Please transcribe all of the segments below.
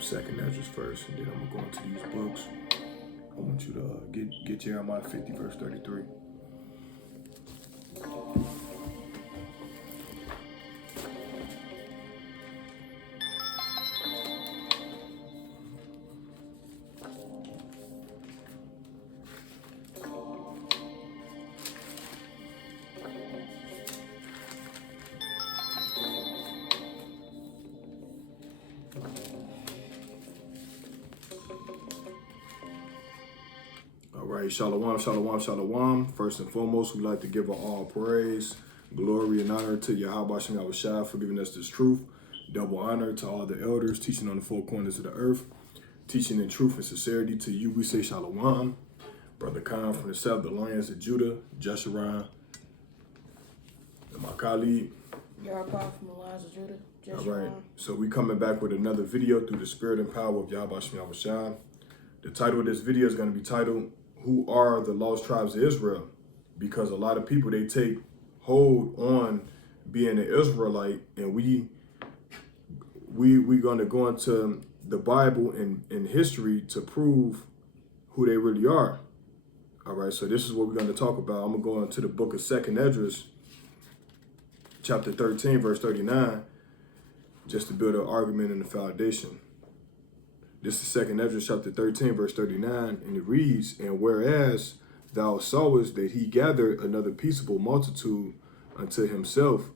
Second Ezra first, and then I'm gonna go into these books. I want you to get Jeremiah 50 verse 33. All right, shalom, shalom, shalom. First and foremost, we like to give all praise, glory, and honor to Yahweh Shem Yahushua for giving us this truth. Double honor to all the elders teaching on the four corners of the earth, teaching in truth and sincerity. To you, we say shalom. Brother Khan from the south, the Lions of Judah, Jeshurun, and my colleague. Yarpa from the Lions of Judah, Jeshurun. All right, so we coming back with another video through the spirit and power of Yahweh Shem Yahushua. The title of this video is going to be titled, Who Are the Lost Tribes of Israel? Because a lot of people, they take hold on being an Israelite, and we going to go into the Bible and history to prove who they really are. All right, so this is what we're going to talk about. I'm going to go into the book of Second Ezra, chapter 13, verse 39, just to build an argument in the foundation. This is Second Ezra chapter 13, verse 39, and it reads, And whereas thou sawest that he gathered another peaceable multitude unto himself,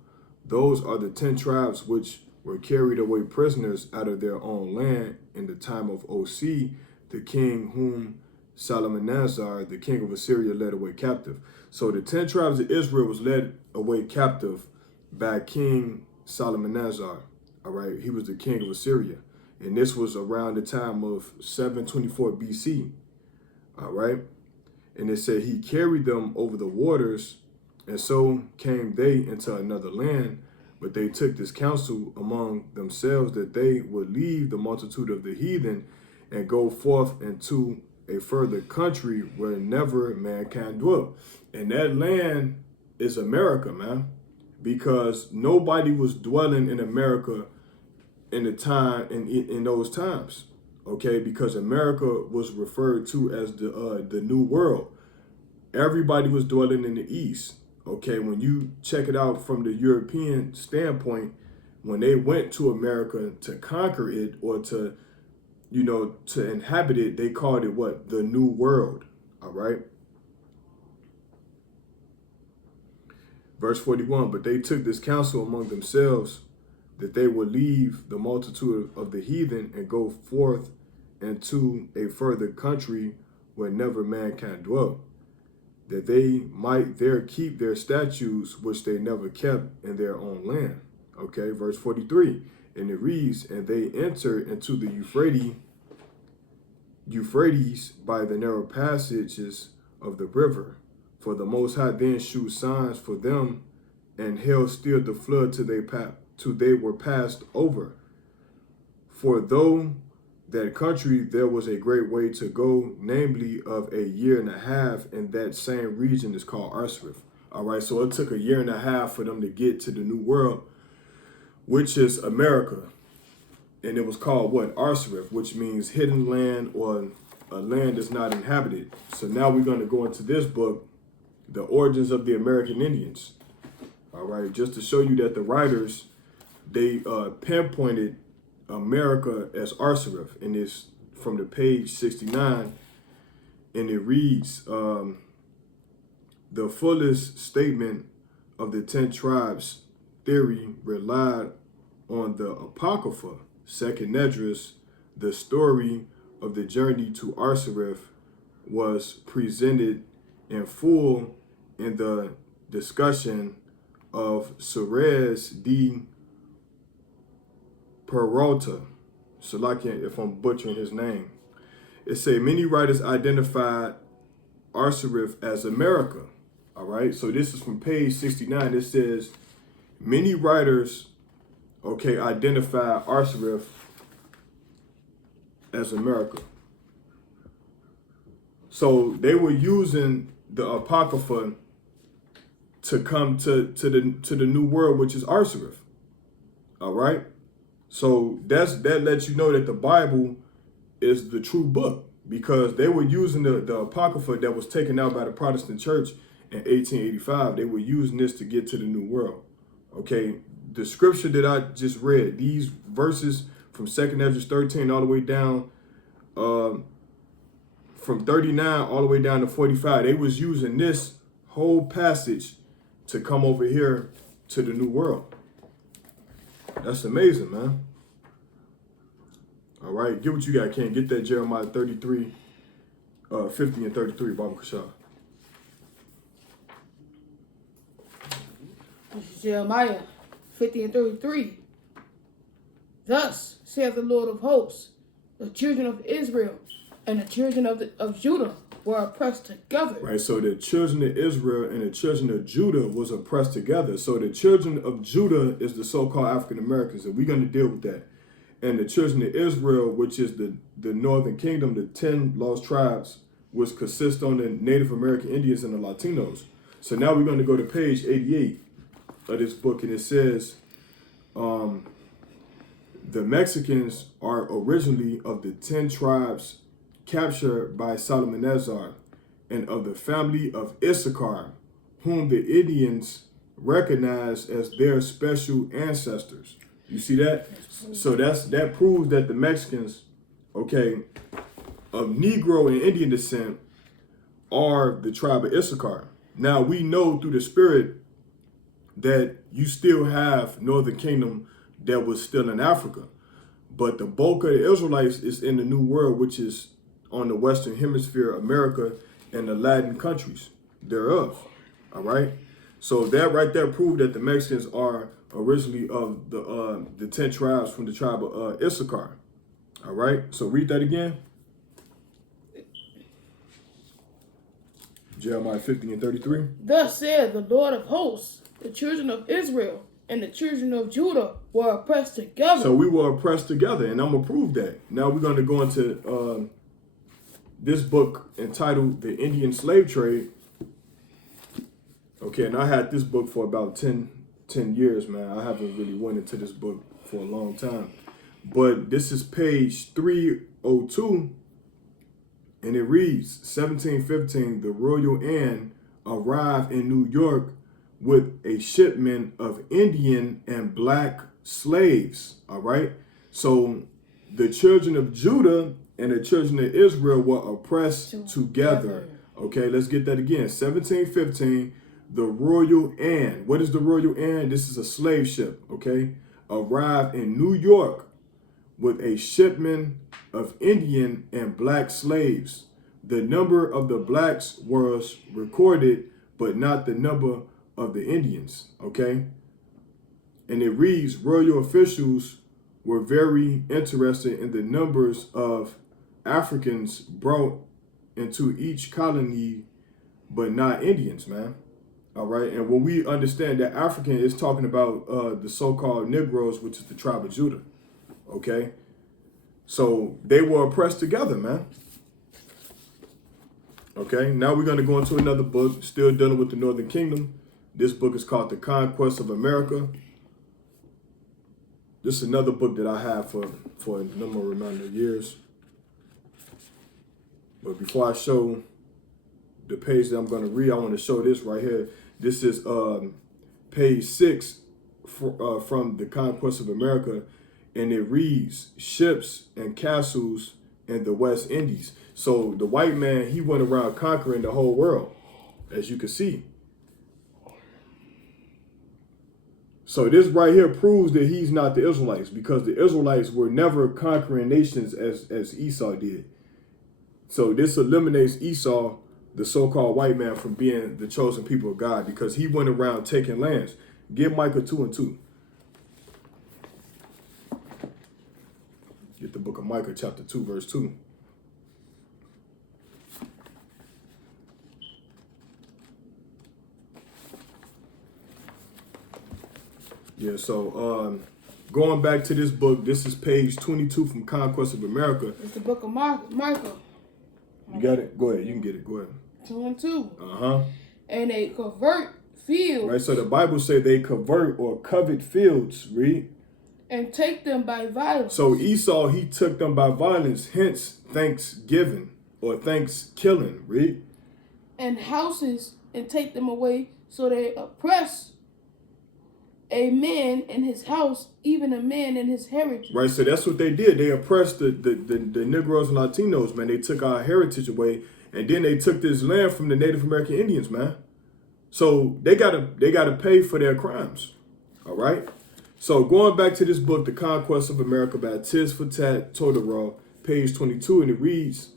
those are the 10 tribes which were carried away prisoners out of their own land in the time of O.C., the king whom Shalmaneser, the king of Assyria, led away captive. So the 10 tribes of Israel was led away captive by King Shalmaneser. All right, he was the king of Assyria. And this was around the time of 724 BC, all right? And it said he carried them over the waters, and so came they into another land, but they took this counsel among themselves that they would leave the multitude of the heathen and go forth into a further country where never mankind dwelt. And that land is America, man, because nobody was dwelling in America in the time in those times, okay? Because America was referred to as the New World. Everybody was dwelling in the East, okay? When you check it out from the European standpoint, when they went to America to conquer it or to, to inhabit it, they called it what? The New World, all right? Verse 41, but they took this counsel among themselves that they would leave the multitude of the heathen and go forth into a further country where never mankind dwelt, that they might there keep their statutes which they never kept in their own land. Okay, verse 43, and it reads, and they entered into the Euphrates by the narrow passages of the river. For the Most High then shewed signs for them, and held still the flood till they were passed over. For though that country there was a great way to go, namely of a year and a half, and that same region is called Arsareth. All right, so it took a year and a half for them to get to the New World, which is America. And it was called what? Arsareth, which means hidden land or a land that's not inhabited. So now we're going to go into this book, The Origins of the American Indians. All right, just to show you that the writers, they pinpointed America as Arsareth, and it's from the page 69, and it reads, the fullest statement of the 10 tribes theory relied on the Apocrypha, Second Esdras. The story of the journey to Arsareth was presented in full in the discussion of Serez D. Peralta, Salakian, if I'm butchering his name. It said many writers identified Arsareth as America. All right, so this is from page 69. It says many writers, okay, identify Arsareth as America. So they were using the Apocrypha to come to the New World, which is Arsareth. All right. So that lets you know that the Bible is the true book, because they were using the Apocrypha that was taken out by the Protestant church in 1885. They were using this to get to the New World. Okay, the scripture that I just read, these verses from 2nd Esdras 13 all the way down, from 39 all the way down to 45, they was using this whole passage to come over here to the New World. That's amazing, man. All right, get what you got, Ken. Get that Jeremiah 33, 50 and 33, Baba Kasha. This is Jeremiah 50 and 33. Thus saith the Lord of hosts, the children of Israel and the children of Judah were oppressed together. Right, so the children of Israel and the children of Judah was oppressed together. So the children of Judah is the so-called African Americans, and we're going to deal with that. And the children of Israel, which is the northern kingdom, the 10 lost tribes, which consist on the Native American Indians and the Latinos. So now we're going to go to page 88 of this book, and it says, the Mexicans are originally of the 10 tribes captured by Salmanazar, and of the family of Issachar, whom the Indians recognize as their special ancestors. You see that? So that proves that the Mexicans, okay, of Negro and Indian descent are the tribe of Issachar. Now we know through the spirit that you still have Northern Kingdom that was still in Africa, but the bulk of the Israelites is in the New World, which is on the Western Hemisphere, America, and the Latin countries thereof. All right. So that right there proved that the Mexicans are originally of the 10 tribes from the tribe of Issachar. All right. So read that again. Jeremiah 50 and 33. Thus said the Lord of hosts, the children of Israel and the children of Judah were oppressed together. So we were oppressed together, and I'm going to prove that. Now we're going to go into this book entitled The Indian Slave Trade. Okay, and I had this book for about 10 years, man. I haven't really went into this book for a long time. But this is page 302, and it reads, 1715, the Royal Anne arrived in New York with a shipment of Indian and black slaves, all right? So the children of Judah and the children of Israel were oppressed together. Okay, let's get that again. 1715, the Royal Anne. What is the Royal Anne? This is a slave ship, okay? Arrived in New York with a shipment of Indian and black slaves. The number of the blacks was recorded, but not the number of the Indians, okay? And it reads, royal officials were very interested in the numbers of Africans brought into each colony, but not Indians, man. All right, and when we understand that African is talking about the so-called Negroes, which is the tribe of Judah, okay? So they were oppressed together, man. Okay, now we're going to go into another book, still dealing with the Northern Kingdom. This book is called The Conquest of America. This is another book that I have for a number of years. But before I show the page that I'm going to read, I want to show this right here. This is page 6 from The Conquest of America, and it reads, ships and castles in the West Indies. So the white man, he went around conquering the whole world, as you can see. So this right here proves that he's not the Israelites, because the Israelites were never conquering nations as Esau did. So this eliminates Esau, the so-called white man, from being the chosen people of God, because he went around taking lands. Get Micah 2 and 2. Get the book of Micah chapter 2, verse 2. Yeah, so going back to this book, this is page 22 from Conquest of America. It's the book of Micah. You got it? Go ahead. You can get it. Go ahead. 2 and 2. Uh-huh. And they convert fields. Right, so the Bible say they convert or covet fields, read. and take them by violence. So Esau, he took them by violence, hence thanksgiving or thanks killing, read. And houses, and take them away, so they oppress a man in his house, even a man in his heritage. Right, so that's what they did. They oppressed the Negroes and Latinos, man. They took our heritage away, and then they took this land from the Native American Indians, man. So they gotta pay for their crimes. All right. So going back to this book, The Conquest of America by Tis Fatat Todaro, page 22, and it reads,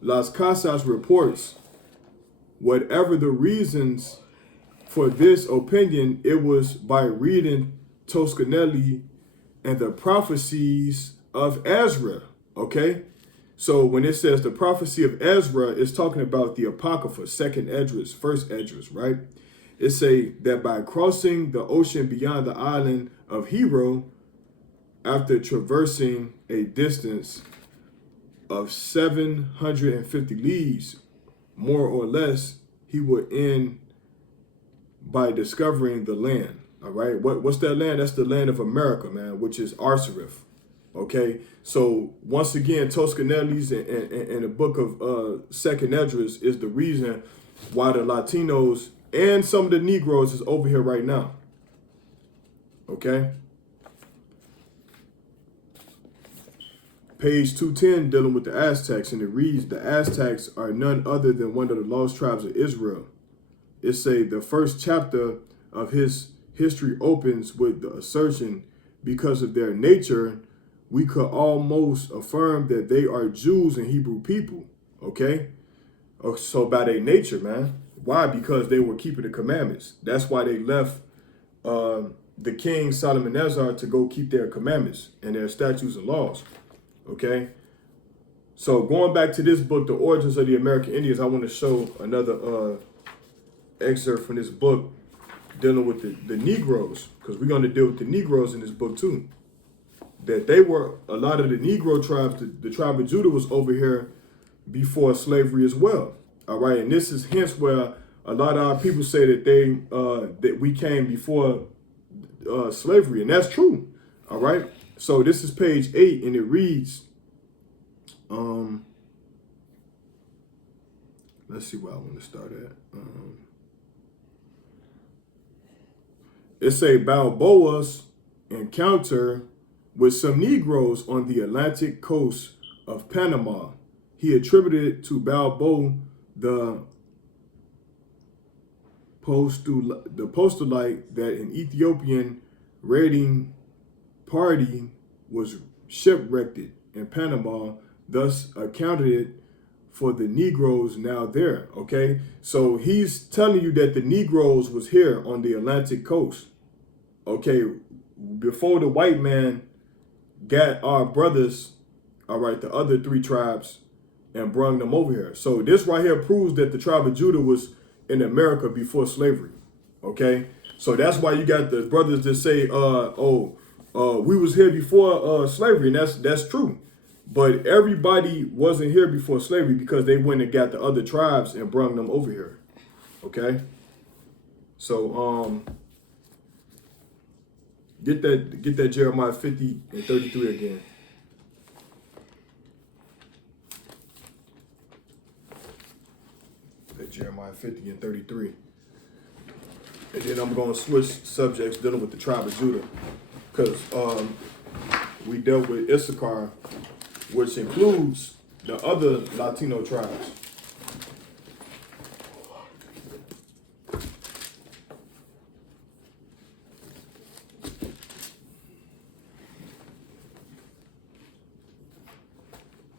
Las Casas reports, whatever the reasons for this opinion, it was by reading Toscanelli and the prophecies of Ezra. Okay? So when it says the prophecy of Ezra, it's talking about the Apocrypha, second Esdras, first Esdras, right? It say that by crossing the ocean beyond the island of Hero, after traversing a distance of 750 leagues, more or less, he would end by discovering the land. All right, what's that land? That's the land of America, man, which is Arsareth. Okay, so once again, Toscanelli's and the book of Second Esdras is the reason why the Latinos and some of the Negroes is over here right now. Okay. Page 210 dealing with the Aztecs, and it reads, the Aztecs are none other than one of the lost tribes of Israel. It say the first chapter of his history opens with the assertion, because of their nature, we could almost affirm that they are Jews and Hebrew people. Okay? So by their nature, man. Why? Because they were keeping the commandments. That's why they left the king Solomon to go keep their commandments and their statutes and laws. Okay? So going back to this book, The Origins of the American Indians, I want to show another excerpt from this book dealing with the Negroes, because we're going to deal with the Negroes in this book too. That they were, a lot of the Negro tribes, the tribe of Judah was over here before slavery as well. All right, and this is hence where a lot of our people say that that we came before slavery, and that's true. All right, so this is page 8, and it reads, let's see where I want to start at. It say Balboa's encounter with some Negroes on the Atlantic coast of Panama. He attributed to Balboa the postulate that an Ethiopian raiding party was shipwrecked in Panama, thus accounted for the Negroes now there. Okay, so he's telling you that the Negroes was here on the Atlantic coast. Okay, before the white man got our brothers, all right, the other 3 tribes, and brought them over here. So this right here proves that the tribe of Judah was in America before slavery. Okay, so that's why you got the brothers that say, we was here before slavery, and that's true. But everybody wasn't here before slavery because they went and got the other tribes and brought them over here. Okay, so get that Jeremiah 50 and 33 again. Jeremiah 50 and 33. And then I'm going to switch subjects dealing with the tribe of Judah, because we dealt with Issachar, which includes the other Latino tribes.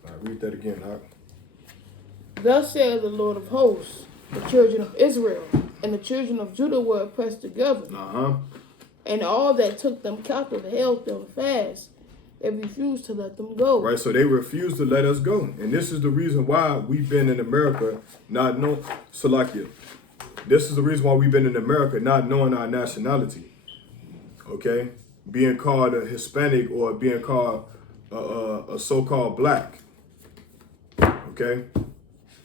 All right, read that again, Hawk. Thus says the Lord of hosts, the children of Israel and the children of Judah were oppressed together. And all that took them captive held them fast. They refused to let them go. Right, so they refused to let us go. And this is the reason why we've been in America not knowing, Salakia. This is the reason why we've been in America not knowing our nationality. Okay? Being called a Hispanic or being called a so-called black. Okay?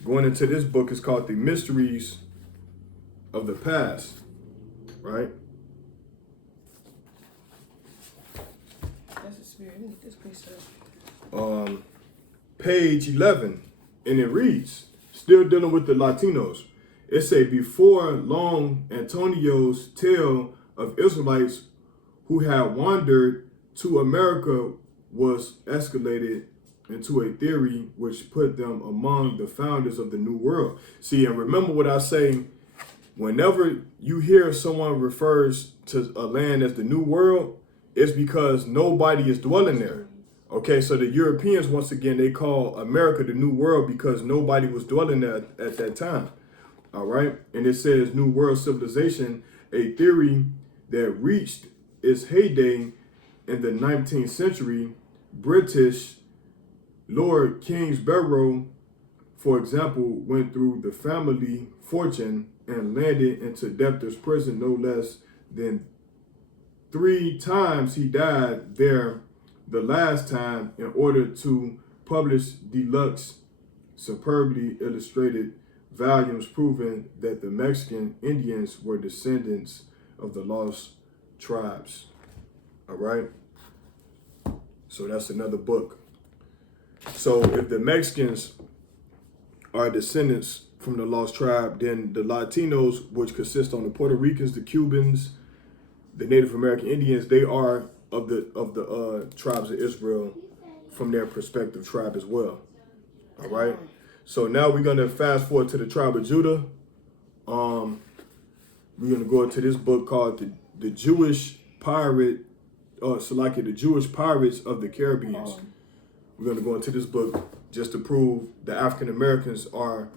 Going into this book is called The Mysteries of the Past, right? Spirit. Let me get this precept. Page 11, and it reads, still dealing with the Latinos. It say, before long, Antonio's tale of Israelites who had wandered to America was escalated into a theory which put them among the founders of the New World. See, and remember what I say, whenever you hear someone refers to a land as the New World, it's because nobody is dwelling there. Okay, so the Europeans, once again, they call America the New World because nobody was dwelling there at that time. All right, and it says New World Civilization, a theory that reached its heyday in the 19th century. British Lord Kingsborough, for example, went through the family fortune and landed into debtor's prison no less than 3 times. He died there the last time in order to publish deluxe, superbly illustrated volumes proving that the Mexican Indians were descendants of the lost tribes. All right. So that's another book. So if the Mexicans are descendants from the lost tribe, then the Latinos, which consist on the Puerto Ricans, the Cubans, the Native American Indians, they are of the tribes of Israel from their respective tribe as well. All right. So now we're gonna fast forward to the tribe of Judah. We're gonna go into this book called the Jewish Pirate, the Jewish Pirates of the Caribbean. We're gonna go into this book just to prove the African Americans, the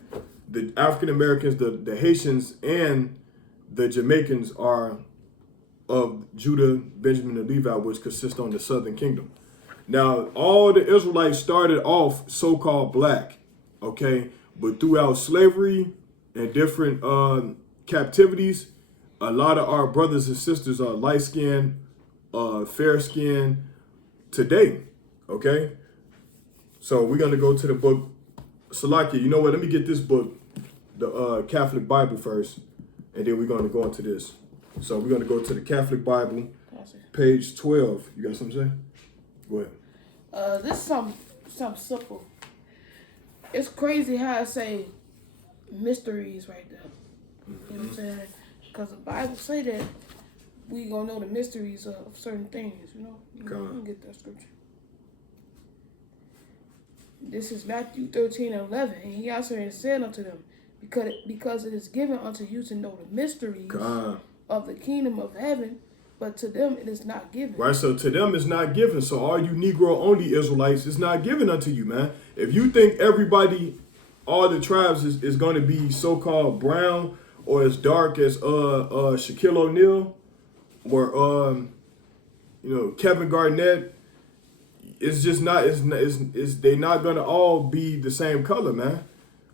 Haitians, and the Jamaicans are of Judah, Benjamin, and Levi, which consist on the southern kingdom. Now, all the Israelites started off so-called black, okay? But throughout slavery and different captivities, a lot of our brothers and sisters are light-skinned, fair-skinned today, okay? So we're going to go to the book, Salakia. You know what? Let me get this book, the Catholic Bible first, and then we're going to go into this. So we're going to go to the Catholic Bible, page 12. You got something to say? Go ahead. This is something simple. It's crazy how I say mysteries right there. You know what I'm saying? Because the Bible say that we gonna know the mysteries of certain things, you know? Let me get that scripture. This is Matthew 13:11. And he answered and said unto them, because it is given unto you to know the mysteries of the kingdom of heaven, but to them it is not given. Right, so to them it's not given. So all you Negro-only Israelites, it's not given unto you, man. If you think everybody, all the tribes is going to be so-called brown or as dark as Shaquille O'Neal or Kevin Garnett, it's just not. They're not going to all be the same color, man.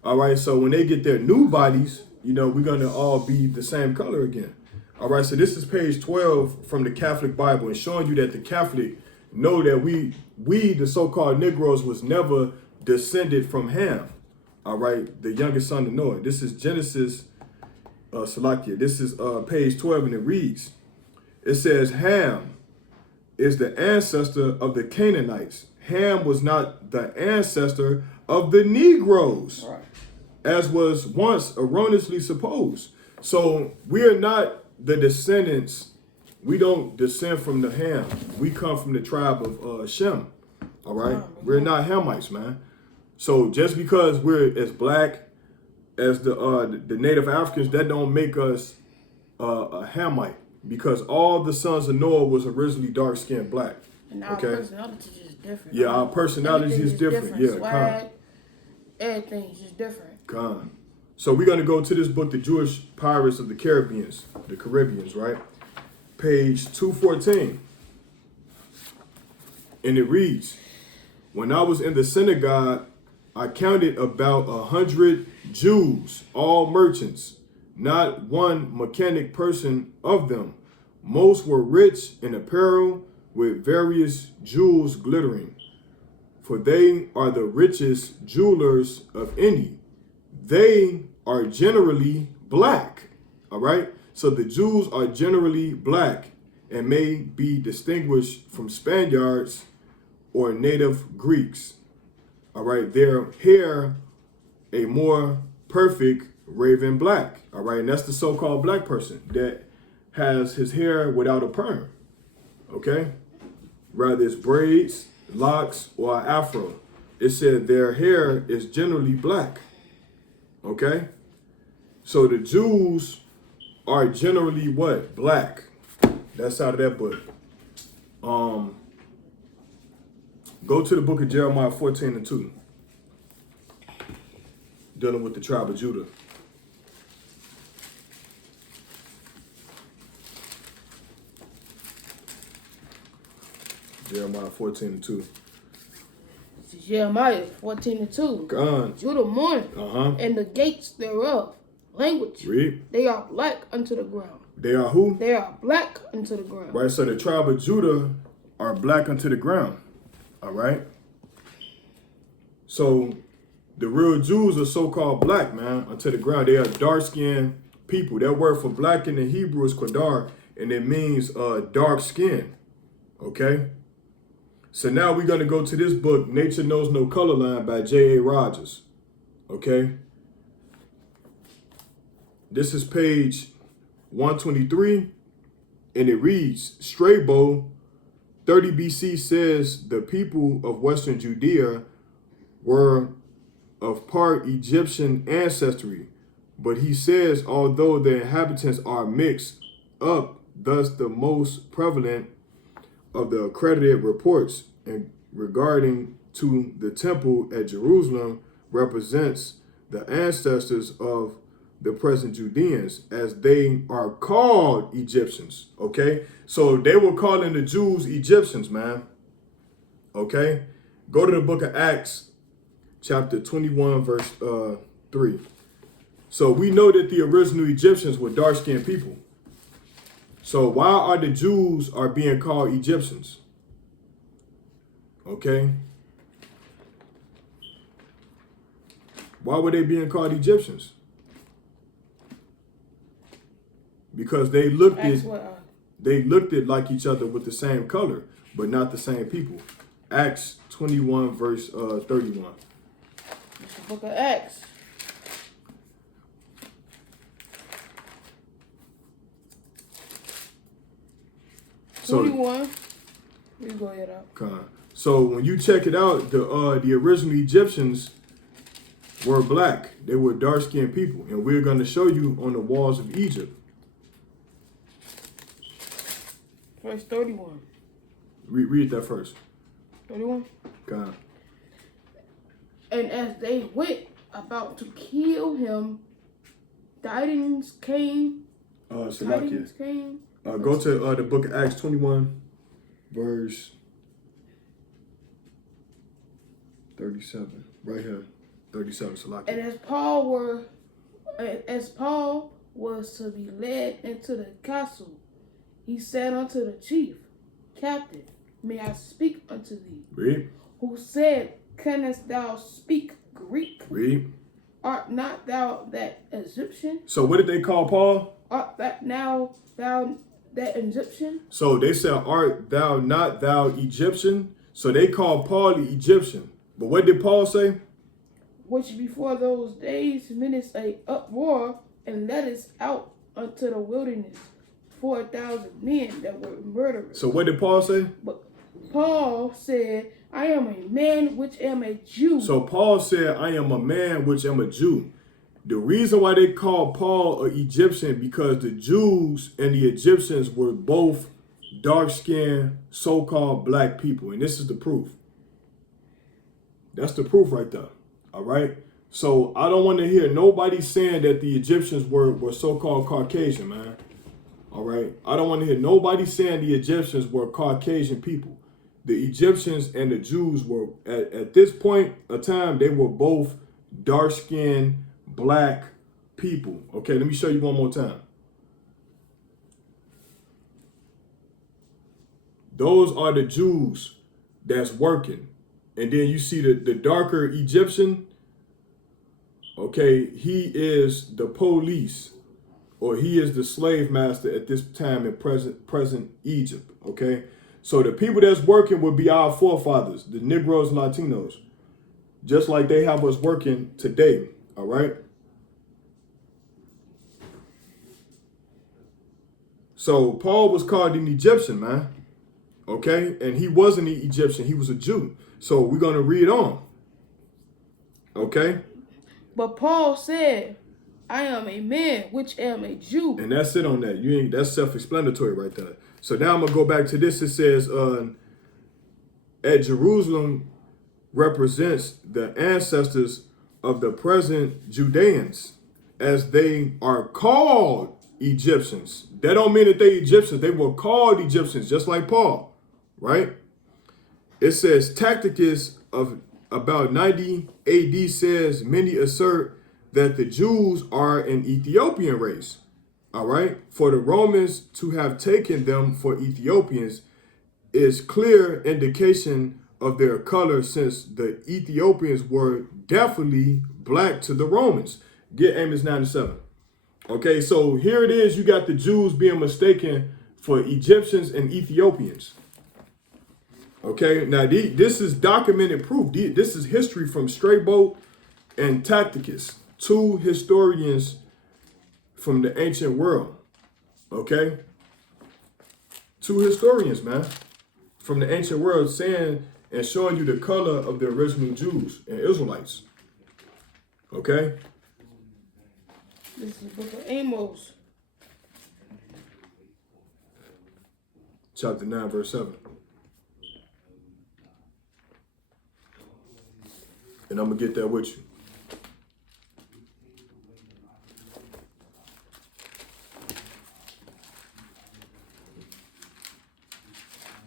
All right, so when they get their new bodies, we're going to all be the same color again. All right, so this is page 12 from the Catholic Bible, and showing you that the Catholic know that we the so-called Negroes, was never descended from Ham. All right, the youngest son of Noah. This is Genesis, Salakia. This is page 12, and it reads, it says, Ham is the ancestor of the Canaanites. Ham was not the ancestor of the Negroes, as was once erroneously supposed. So we are not the descendants. We don't descend from the Ham. We come from the tribe of Shem. All right, we're not Hamites, man. So just because we're as black as the native Africans, that don't make us a Hamite, because all the sons of Noah was originally dark-skinned black. And our personality is just different. Yeah, our personality is different. Yeah, swag, everything's just different. So we're going to go to this book, The Jewish Pirates of the Caribbeans, right? Page 214. And it reads, when I was in the synagogue, I counted about 100 Jews, all merchants, not one mechanic person of them. Most were rich in apparel with various jewels glittering, for they are the richest jewelers of any. They are generally black. All right. So the Jews are generally black and may be distinguished from Spaniards or native Greeks. All right, their hair a more perfect raven black. All right, and that's the so-called black person that has his hair without a perm. Okay, rather it's braids, locks, or an afro. It said their hair is generally black. Okay, so the Jews are generally what? Black. That's out of that book. Go to the book of Jeremiah 14:2. Dealing with the tribe of Judah. Jeremiah 14:2. This is Jeremiah 14:2. God. Judah mourned, and the gates thereof. Language. Read. They are black unto the ground. They are who? They are black unto the ground. Right, so the tribe of Judah are black unto the ground. All right? So the real Jews are so-called black, man, unto the ground. They are dark-skinned people. That word for black in the Hebrew is qadar, and it means dark skin. Okay? So now we're going to go to this book, Nature Knows No Color Line by J.A. Rogers. Okay? This is page 123, and it reads, Strabo, 30 BC says the people of Western Judea were of part Egyptian ancestry, but he says although the inhabitants are mixed up, thus the most prevalent of the accredited reports and regarding to the temple at Jerusalem represents the ancestors of the present Judeans, as they are called Egyptians. Okay, so they were calling the Jews Egyptians, man. Okay, go to the book of Acts chapter 21 verse 3. So we know that the original Egyptians were dark-skinned people. So why are the Jews are being called Egyptians? Okay, why were they being called Egyptians? Because they looked at like each other with the same color, but not the same people. Acts 21 verse 31. It's the book of Acts. So, 21. We go ahead up. So when you check it out, the original Egyptians were black. They were dark-skinned people, and we're going to show you on the walls of Egypt. Verse 31. Read that first. 31. God. And as they went about to kill him, tidings came. Go to the book of Acts 21, verse 37. Right here. 37, Salakia. And as Paul was to be led into the castle, he said unto the chief captain, May I speak unto thee? Read. Who said, Canst thou speak Greek? Read. Art not thou that Egyptian? So what did they call Paul? Art that now thou that Egyptian? So they said, art thou not thou Egyptian? So they called Paul the Egyptian. But what did Paul say? Which before those days menaced a uproar and led us out unto the wilderness 4,000 men that were murderers. So what did Paul say? But Paul said, I am a man which am a Jew. So Paul said, I am a man which am a Jew. The reason why they called Paul an Egyptian, because the Jews and the Egyptians were both dark-skinned, so-called black people. And this is the proof. That's the proof right there. All right? So I don't want to hear nobody saying that the Egyptians were so-called Caucasian, man. All right? I don't want to hear nobody saying the Egyptians were Caucasian people. The Egyptians and the Jews were, at this point of time, they were both dark-skinned, black people. Okay, let me show you one more time. Those are the Jews that's working. And then you see the darker Egyptian. Okay, he is the police, or he is the slave master at this time in present Egypt. Okay, So the people that's working would be our forefathers, the Negroes and Latinos, just like they have us working today. All right. So Paul was called an Egyptian, man. Okay, and he wasn't an Egyptian; he was a Jew. So we're gonna read on. Okay. But Paul said, I am a man which am a Jew. And that's it on that. You ain't that's self-explanatory right there. So now I'm gonna go back to this. It says, at Jerusalem represents the ancestors of the present Judeans, as they are called Egyptians. That don't mean that they Egyptians. They were called Egyptians, just like Paul, right? It says Tacticus of about 90 AD says many assert that the Jews are an Ethiopian race. All right. For the Romans to have taken them for Ethiopians is clear indication of their color, since the Ethiopians were definitely black to the Romans. Get Amos 9:7. Okay, so here it is. You got the Jews being mistaken for Egyptians and Ethiopians. Okay, now this is documented proof. This is history from Strabo and Tacticus, two historians from the ancient world. Okay, two historians, man, from the ancient world, saying and showing you the color of the original Jews and Israelites. Okay. This is the book of Amos. Chapter 9, verse 7. And I'm going to get that with you.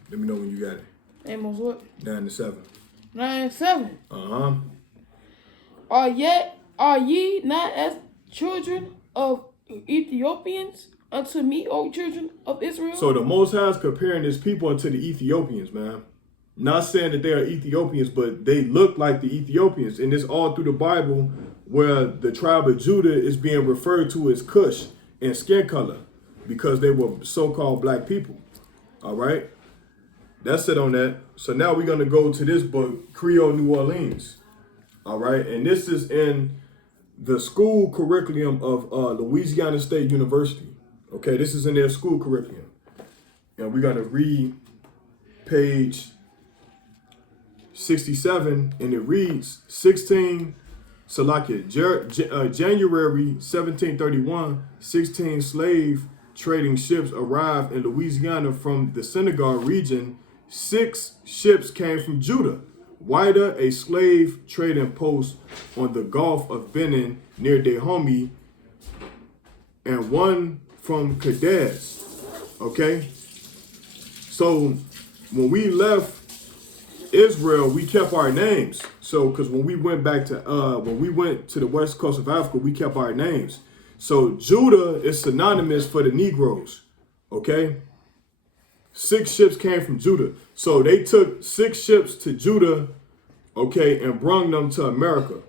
Let me know when you got it. Amos what? 9-7. 9:7. Uh-huh. Are ye not as children of Ethiopians unto me, O children of Israel? So the Most High is comparing his people unto the Ethiopians, man. Not saying that they are Ethiopians, but they look like the Ethiopians. And it's all through the Bible where the tribe of Judah is being referred to as Cush in skin color because they were so-called black people. All right? That's it on that. So now we're going to go to this book, Creole New Orleans. All right? And this is in the school curriculum of Louisiana State University. Okay? This is in their school curriculum. And we're going to read page 67, and it reads, January 1731, 16 slave trading ships arrived in Louisiana from the Senegal region. 6 ships came from Judah. Wida, a slave trading post on the Gulf of Benin near Dahomey, and 1 from Cadiz. Okay? So when we left Israel, we kept our names. So, because when we went to the west coast of Africa, we kept our names. So Judah is synonymous for the Negroes. Okay, 6 ships came from Judah. So they took 6 ships to Judah, okay, and brought them to America.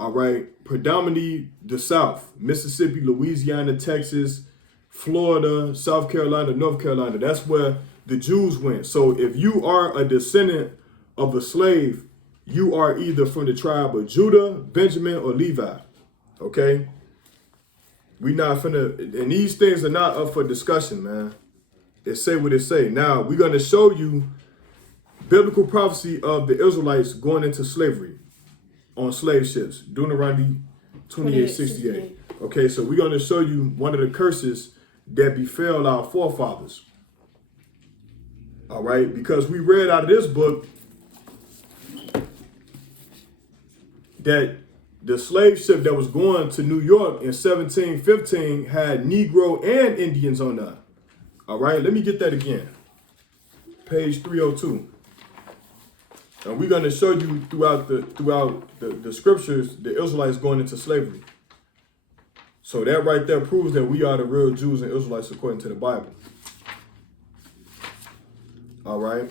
All right, predominantly the South, Mississippi, Louisiana, Texas, Florida, South Carolina, North Carolina. That's where the Jews went. So if you are a descendant of a slave, you are either from the tribe of Judah, Benjamin, or Levi. Okay? We not finna, and these things are not up for discussion, man. It say what it say. Now, we're going to show you biblical prophecy of the Israelites going into slavery on slave ships. Deuteronomy 28:68. Okay, so we're going to show you one of the curses that befell our forefathers. All right, because we read out of this book that the slave ship that was going to New York in 1715 had Negro and Indians on that. All right, let me get that again. Page 302. And we're going to show you throughout the scriptures the Israelites going into slavery. So that right there proves that we are the real Jews and Israelites according to the Bible. All right.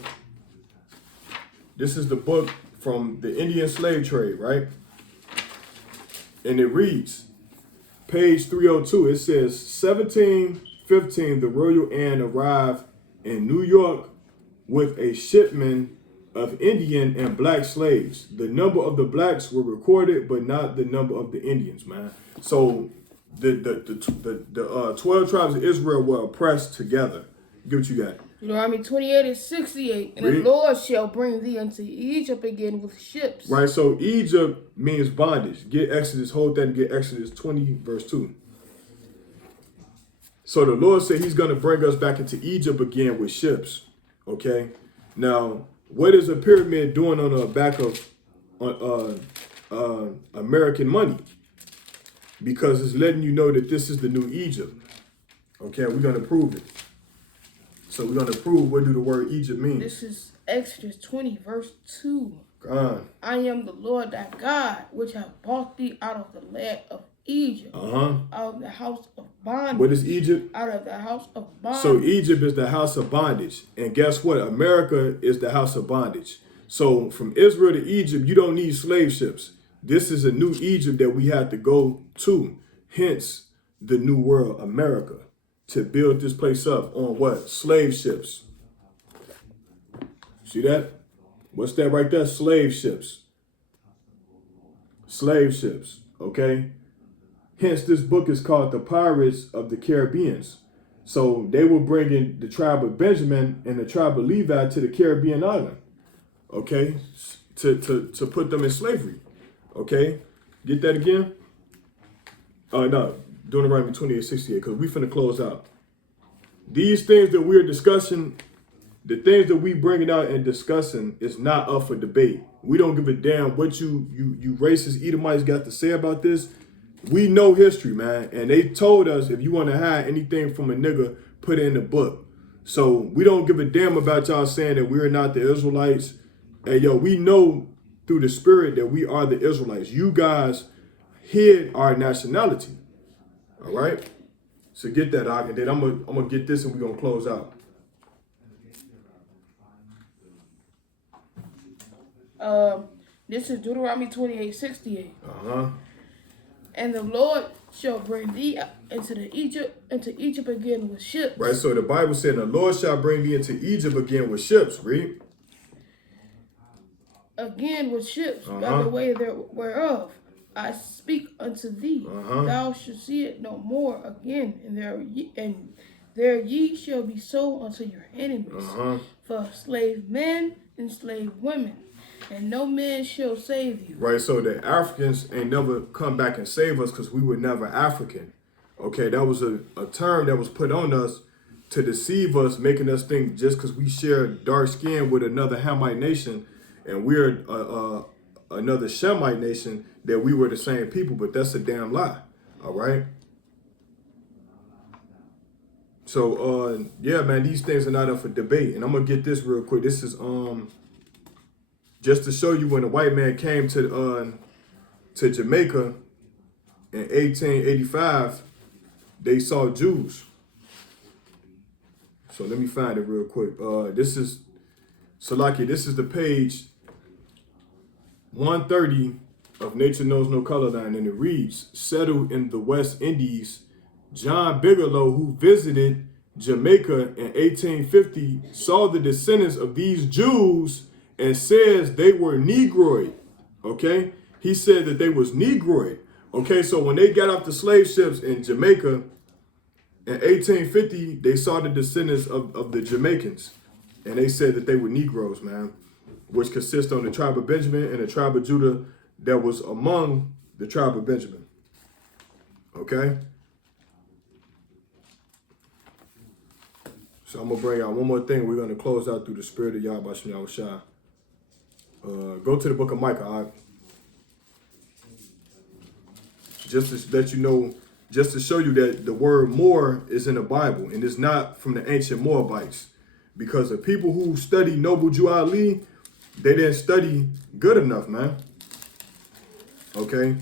This is the book from the Indian slave trade, right? And it reads, page 302, it says, 1715, the Royal Anne arrived in New York with a shipment of Indian and black slaves. The number of the blacks were recorded, but not the number of the Indians, man. So the 12 tribes of Israel were oppressed together. Get what you got. Deuteronomy 28 and 68. And Read. the Lord shall bring thee unto Egypt again with ships. Right, so Egypt means bondage. Get Exodus, hold that and get Exodus 20, verse 2. So the Lord said he's going to bring us back into Egypt again with ships. Okay? Now, what is a pyramid doing on the back of American money? Because it's letting you know that this is the new Egypt. Okay, we're going to prove it. So we're going to prove what do the word Egypt mean. This is Exodus 20, verse 2. God. I am the Lord thy God, which have brought thee out of the land of Egypt, out of the house of bondage. What is Egypt? Out of the house of bondage. So Egypt is the house of bondage. And guess what? America is the house of bondage. So from Israel to Egypt, you don't need slave ships. This is a new Egypt that we have to go to. Hence, the new world, America, to build this place up on what? Slave ships. See that? What's that right there? Slave ships. Slave ships, okay? Hence, this book is called The Pirates of the Caribbeans. So they were bringing the tribe of Benjamin and the tribe of Levi to the Caribbean island, okay, to put them in slavery, okay? Get that again? No, Deuteronomy 28:68, because we finna close out. These things that we're discussing, the things that we bringing out and discussing is not up for debate. We don't give a damn what you racist Edomites got to say about this. We know history, man. And they told us if you want to hide anything from a nigga, put it in the book. So we don't give a damn about y'all saying that we're not the Israelites. And yo, we know through the spirit that we are the Israelites. You guys hid our nationality. All right? So get that out. And then I'm gonna get this and we're gonna close out. This is Deuteronomy 28:68. Uh-huh. And the Lord shall bring thee into Egypt again with ships. Right, so the Bible said, the Lord shall bring thee into Egypt again with ships, read. Again with ships, by the way whereof I speak unto thee. Thou shalt see it no more again, and there ye shall be sold unto your enemies, for slave men and slave women. And no man shall save you. Right, so the Africans ain't never come back and save us because we were never African. Okay, that was a term that was put on us to deceive us, making us think just because we share dark skin with another Hamite nation and we're another Shemite nation, that we were the same people, but that's a damn lie, all right? So, yeah, man, these things are not up for debate. And I'm going to get this real quick. This is... just to show you when the white man came to Jamaica in 1885, they saw Jews. So let me find it real quick. This is Salaki. This is the page 130 of Nature Knows No Color Line, and it reads: settled in the West Indies, John Bigelow, who visited Jamaica in 1850, saw the descendants of these Jews and says they were Negroid, okay? He said that they was Negroid, okay? So when they got off the slave ships in Jamaica in 1850, they saw the descendants of the Jamaicans, and they said that they were Negroes, man, which consists on the tribe of Benjamin and the tribe of Judah that was among the tribe of Benjamin, okay? So I'm going to bring out one more thing. We're going to close out through the spirit of Yahweh Shem Yahushua. Go to the book of Micah, just to let you know, just to show you that the word more is in the Bible and it's not from the ancient Moabites. Because the people who study Noble Jew Ali, they didn't study good enough, man. Okay.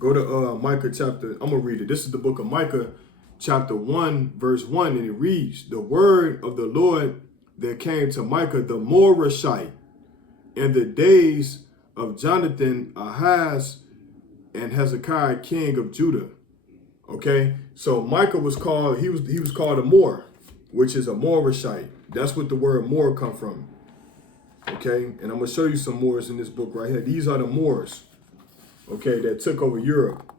Go to Micah chapter, I'm going to read it. This is the book of Micah, chapter 1, verse 1, and it reads, the word of the Lord that came to Micah the Morashite in the days of Jonathan, Ahaz, and Hezekiah, king of Judah. Okay, so Micah was called, he was called a Moor, which is a Morishite. That's what the word Moor come from. Okay, and I'm gonna show you some Moors in this book right here. These are the Moors, okay, that took over Europe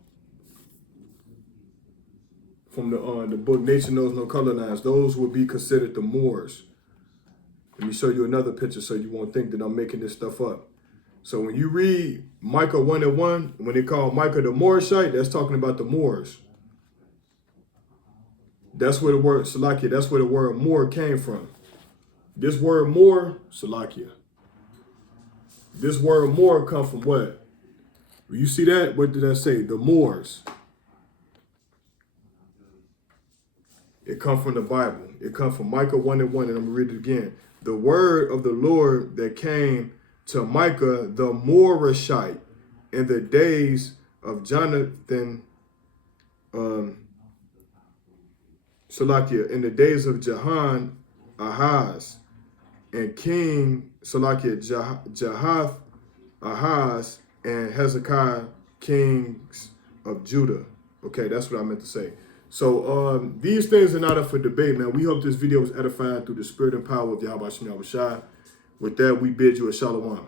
from the book Nature Knows No Color Lines. Those would be considered the Moors. Let me show you another picture so you won't think that I'm making this stuff up. So when you read Micah 1:1, when they call Micah the Morishite, that's talking about the Moors. That's where the word Salakia, that's where the word Moor came from. This word Moor, Salakia. This word Moor come from what? You see that? What did I say? The Moors. It come from the Bible. It come from Micah 1:1, and I'm going to read it again. The word of the Lord that came to Micah the Morishite in the days of Jonathan, Salakia, in the days of Jahan Ahaz, and King Salakia Jahath Ahaz, and Hezekiah, kings of Judah. Okay, that's what I meant to say. So these things are not up for debate, man. We hope this video was edifying through the spirit and power of Yahweh Shem Yahushua. With that, we bid you a shalom.